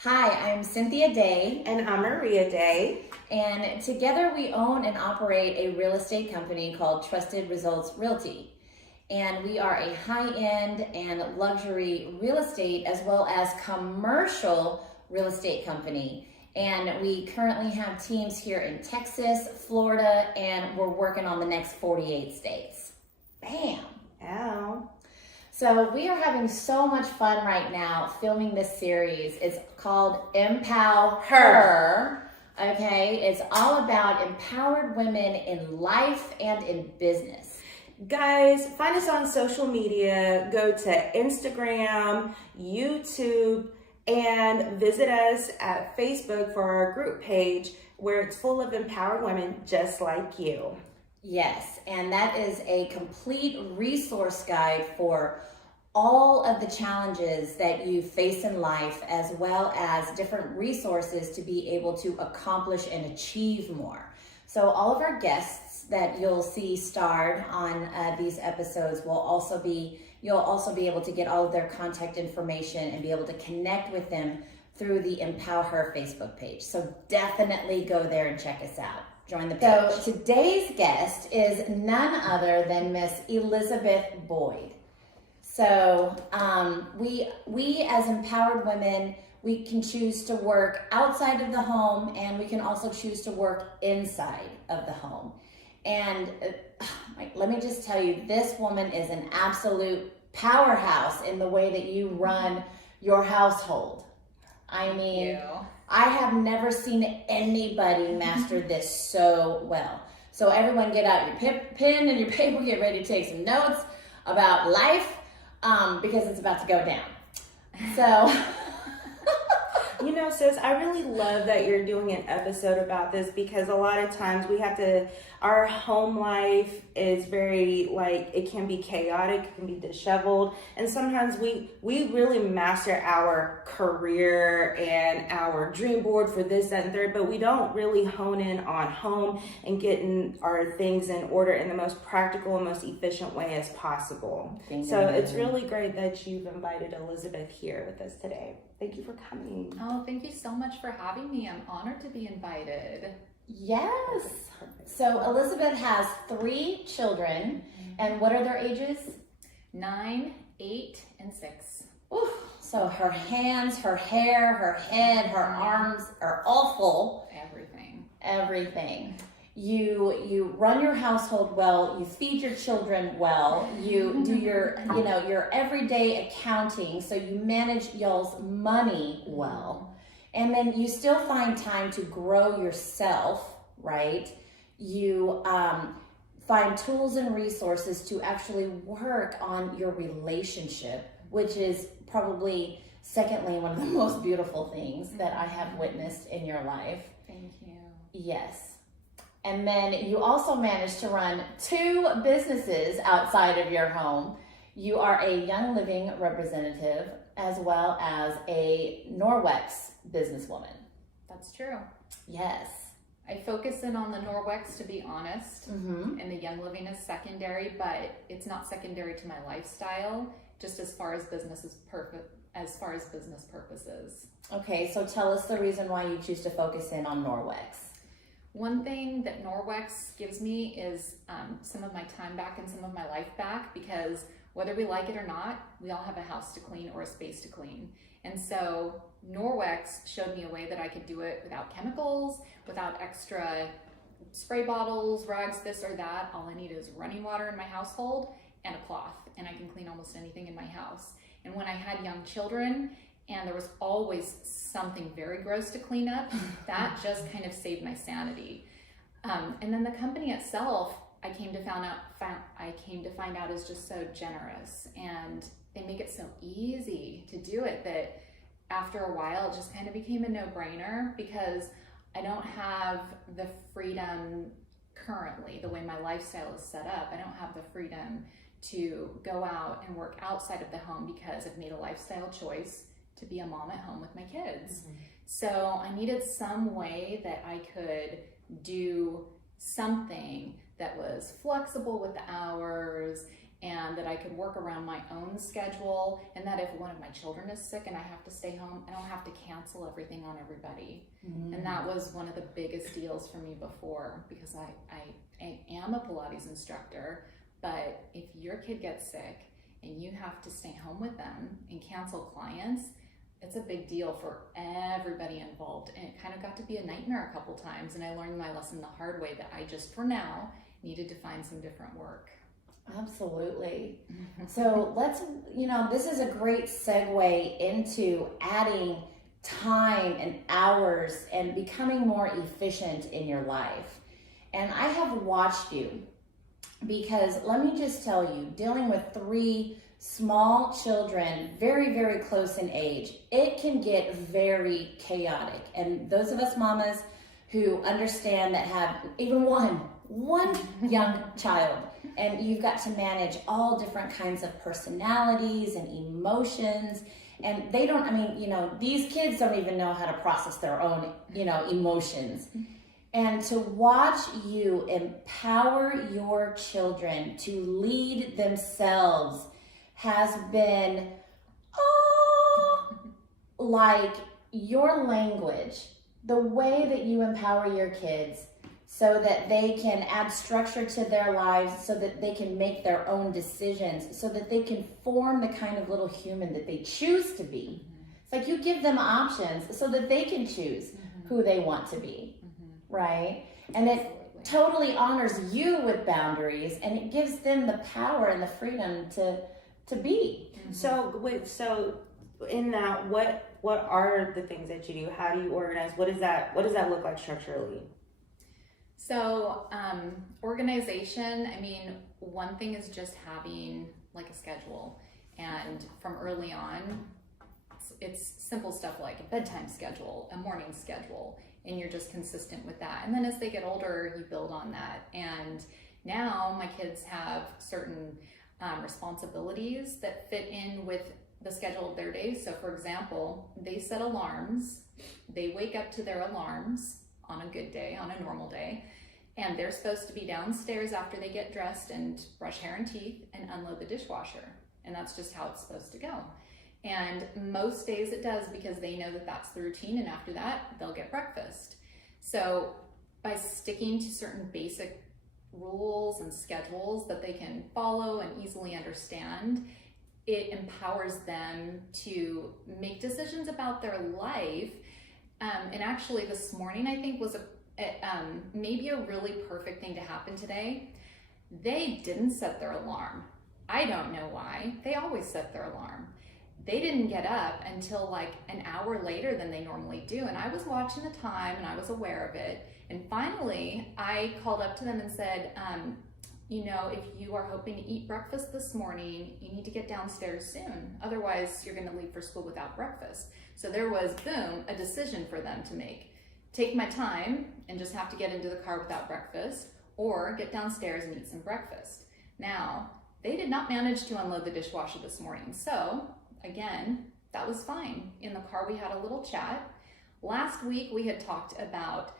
Hi, I'm Cynthia Day. And I'm Maria Day. And together we own and operate a real estate company called Trusted Results Realty. And we are a high-end and luxury real estate as well as commercial real estate company. And we currently have teams here in Texas, Florida, and we're working on the next 48 states. Bam! Ow. So we are having so much fun right now filming this series. It's called Empower Her. Okay, it's all about empowered women in life and in business. Guys, find us on social media. Go to Instagram, YouTube, and visit us at Facebook for our group page where it's full of empowered women just like you. Yes, and that is a complete resource guide for all of the challenges that you face in life, as well as different resources to be able to accomplish and achieve more. So all of our guests that you'll see starred on these episodes you'll also be able to get all of their contact information and be able to connect with them through the Empower Her Facebook page. So definitely go there and check us out. Join the page. So today's guest is none other than Miss Elizabeth Boyd. So we as empowered women, we can choose to work outside of the home, and we can also choose to work inside of the home. And let me just tell you, this woman is an absolute powerhouse in the way that you run your household. I mean, I have never seen anybody master this so well. So everyone get out your pen and your paper, get ready to take some notes about life, because it's about to go down. So, you know, sis, I really love that you're doing an episode about this, because a lot of times our home life is very, it can be chaotic, it can be disheveled. And sometimes we really master our career and our dream board for this, that, and third, but we don't really hone in on home and getting our things in order in the most practical and most efficient way as possible. So it's really great that you've invited Elizabeth here with us today. Thank you for coming. Oh, thank you so much for having me. I'm honored to be invited. Yes. So Elizabeth has 3 children, and what are their ages? 9, 8, and 6. Ooh, so her hands, her hair, her head, her arms are all full. Everything. You run your household well, you feed your children well, you do your everyday accounting, so you manage y'all's money well. And then you still find time to grow yourself, right? You find tools and resources to actually work on your relationship, which is probably secondly one of the most beautiful things that I have witnessed in your life. Thank you. Yes. And then you also manage to run 2 businesses outside of your home. You are a Young Living representative as well as a Norwex businesswoman. That's true. Yes. I focus in on the Norwex, to be honest, Mm-hmm. and the Young Living is secondary, but it's not secondary to my lifestyle, just as far as business purposes. Okay, so tell us the reason why you choose to focus in on Norwex. One thing that Norwex gives me is some of my time back and some of my life back, because whether we like it or not, we all have a house to clean or a space to clean. And so Norwex showed me a way that I could do it without chemicals, without extra spray bottles, rags, this or that. All I need is running water in my household and a cloth, and I can clean almost anything in my house. And when I had young children, and there was always something very gross to clean up, that just kind of saved my sanity. And then the company itself, I came to find out is just so generous, and they make it so easy to do it that after a while it just kind of became a no-brainer, because I don't have the freedom currently, the way my lifestyle is set up. I don't have the freedom to go out and work outside of the home because I've made a lifestyle choice to be a mom at home with my kids. Mm-hmm. So I needed some way that I could do something that was flexible with the hours and that I could work around my own schedule, and that if one of my children is sick and I have to stay home, I don't have to cancel everything on everybody. And that was one of the biggest deals for me before, because I am a Pilates instructor, but if your kid gets sick and you have to stay home with them and cancel clients, it's a big deal for everybody involved. And it kind of got to be a nightmare a couple times, and I learned my lesson the hard way, that I just, for now, needed to find some different work. Absolutely. So let's, this is a great segue into adding time and hours and becoming more efficient in your life. And I have watched you, because let me just tell you, dealing with 3 small children, very, very close in age, it can get very chaotic. And those of us mamas who understand, that have even one young child, and you've got to manage all different kinds of personalities and emotions, and they don't, these kids don't even know how to process their own, emotions. And to watch you empower your children to lead themselves has been, like your language, the way that you empower your kids so that they can add structure to their lives, so that they can make their own decisions, so that they can form the kind of little human that they choose to be. It's like you give them options so that they can choose who they want to be, right? And it totally honors you with boundaries, and it gives them the power and the freedom to be. So in that, what are the things that you do? How do you organize? What does that look like structurally? So organization, one thing is just having like a schedule, and from early on, it's simple stuff like a bedtime schedule, a morning schedule, and you're just consistent with that. And then as they get older, you build on that. And now my kids have certain responsibilities that fit in with the schedule of their day. So for example, they set alarms, they wake up to their alarms on a good day, on a normal day, and they're supposed to be downstairs after they get dressed and brush hair and teeth and unload the dishwasher. And that's just how it's supposed to go. And most days it does, because they know that that's the routine, and after that they'll get breakfast. So by sticking to certain basic rules and schedules that they can follow and easily understand, it empowers them to make decisions about their life. And actually this morning, I think, was maybe a really perfect thing to happen today. They didn't set their alarm. I don't know why. They always set their alarm. They didn't get up until like an hour later than they normally do. And I was watching the time and I was aware of it. And finally, I called up to them and said, if you are hoping to eat breakfast this morning, you need to get downstairs soon. Otherwise, you're going to leave for school without breakfast. So there was, boom, a decision for them to make. Take my time and just have to get into the car without breakfast, or get downstairs and eat some breakfast. Now, they did not manage to unload the dishwasher this morning. So again, that was fine. In the car, we had a little chat. Last week, we had talked about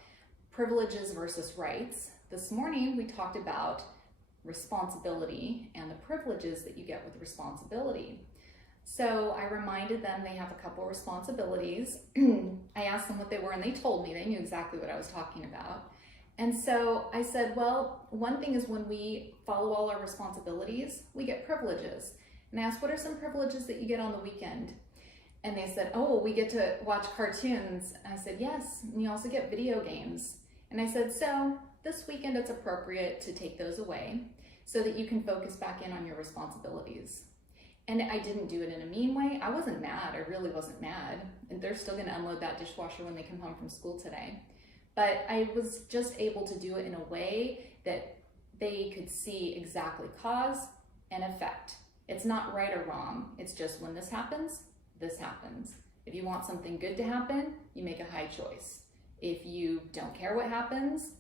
privileges versus rights. This morning, we talked about responsibility and the privileges that you get with responsibility. So I reminded them they have a couple responsibilities. I asked them what they were, and they told me. They knew exactly what I was talking about. And so I said, well, one thing is when we follow all our responsibilities, we get privileges. And I asked, what are some privileges that you get on the weekend? And they said, oh, we get to watch cartoons. I said, yes, and you also get video games. And I said, so this weekend it's appropriate to take those away so that you can focus back in on your responsibilities. And I didn't do it in a mean way. I wasn't mad. I really wasn't mad. And they're still going to unload that dishwasher when they come home from school today. But I was just able to do it in a way that they could see exactly cause and effect. It's not right or wrong. It's just when this happens, this happens. If you want something good to happen, you make a high choice. If you don't care what happens,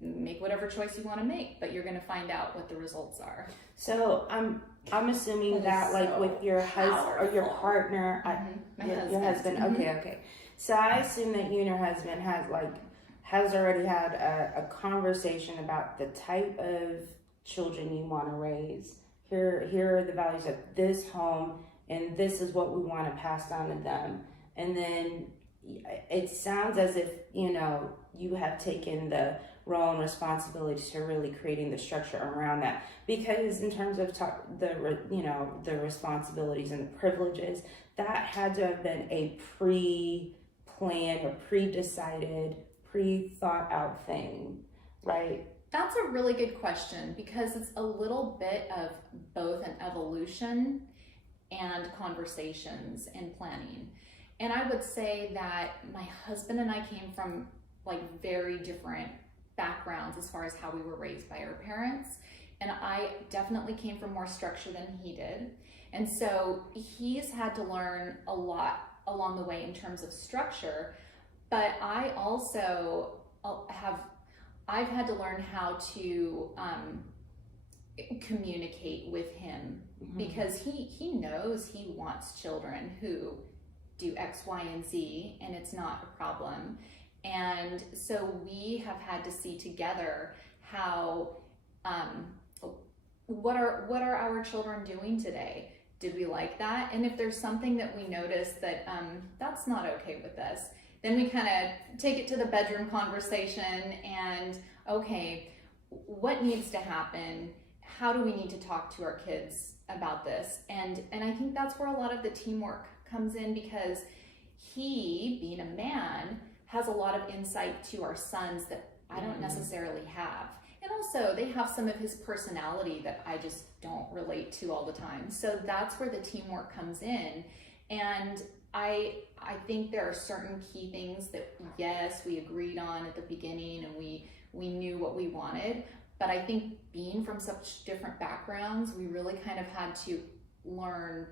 make whatever choice you want to make, but you're going to find out what the results are. So I'm assuming that like so with your husband or your partner, your husband. Okay. So I assume that you and your husband has already had a conversation about the type of children you want to raise, here are the values of this home, and this is what we want to pass down to them. And then it sounds as if, you know, you have taken the role and responsibility to really creating the structure around that, because in terms of the responsibilities and the privileges, that had to have been a pre-planned or pre-decided, pre-thought out thing, right? That's a really good question, because it's a little bit of both an evolution and conversations and planning. And I would say that my husband and I came from like very different backgrounds as far as how we were raised by our parents. And I definitely came from more structure than he did. And so he's had to learn a lot along the way in terms of structure. But I also I've had to learn how to communicate with him, because he knows he wants children who do X, Y, and Z, and it's not a problem. And so we have had to see together how, what are our children doing today? Did we like that? And if there's something that we notice that that's not okay with us, then we kind of take it to the bedroom conversation and, okay, what needs to happen? How do we need to talk to our kids about this? And I think that's where a lot of the teamwork comes in, because he, being a man, has a lot of insight to our sons that I don't necessarily have. And also they have some of his personality that I just don't relate to all the time. So that's where the teamwork comes in. And I think there are certain key things that, yes, we agreed on at the beginning, and we knew what we wanted. But I think being from such different backgrounds, we really kind of had to learn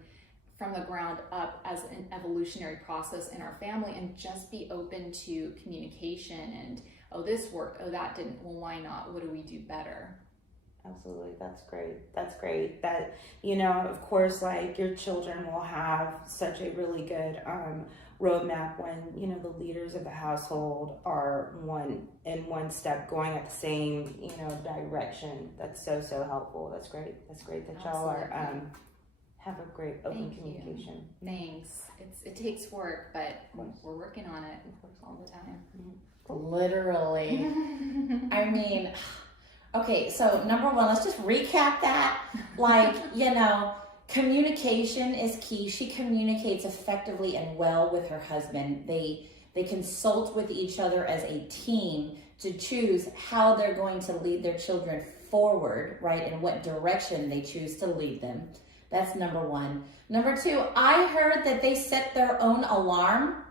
from the ground up as an evolutionary process in our family, and just be open to communication and, oh, this worked, oh, that didn't, well, why not? What do we do better? Absolutely. That's great. That, you know, of course, like, your children will have such a really good roadmap when, you know, the leaders of the household are one step going at the same, you know, direction. That's so helpful. That's great that y'all are have a great open communication. Thanks. It takes work, but we're working on it all the time. Literally. I mean, okay, so number one, let's just recap that. Like, you know, communication is key. She communicates effectively and well with her husband. They consult with each other as a team to choose how they're going to lead their children forward, right? In what direction they choose to lead them. That's number one. Number two, I heard that they set their own alarm.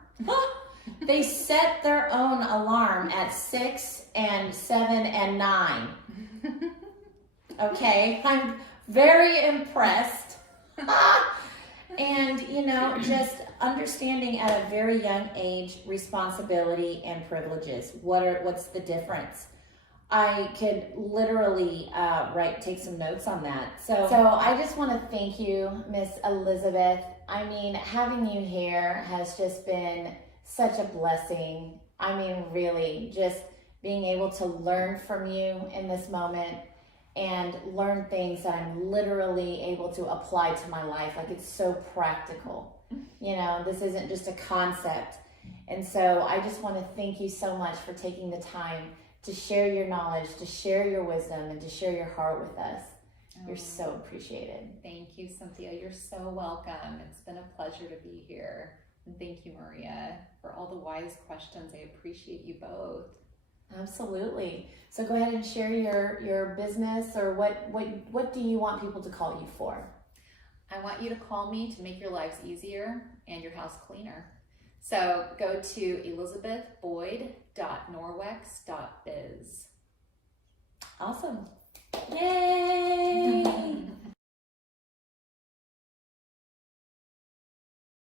They set their own alarm at 6 and 7 and 9. Okay, I'm very impressed. And, you know, just understanding at a very young age responsibility and privileges. What's the difference? I could literally take some notes on that. So I just want to thank you, Miss Elizabeth. I mean, having you here has just been such a blessing. I mean, really, just being able to learn from you in this moment and learn things that I'm literally able to apply to my life. Like, it's so practical. You know, this isn't just a concept. And so I just want to thank you so much for taking the time to share your knowledge, to share your wisdom, and to share your heart with us. You're so appreciated. Thank you, Cynthia. You're so welcome. It's been a pleasure to be here. And thank you, Maria, for all the wise questions. I appreciate you both. Absolutely. So go ahead and share your business, or what do you want people to call you for? I want you to call me to make your lives easier and your house cleaner. So go to elizabethboyd.norwex.biz. Awesome. Yay!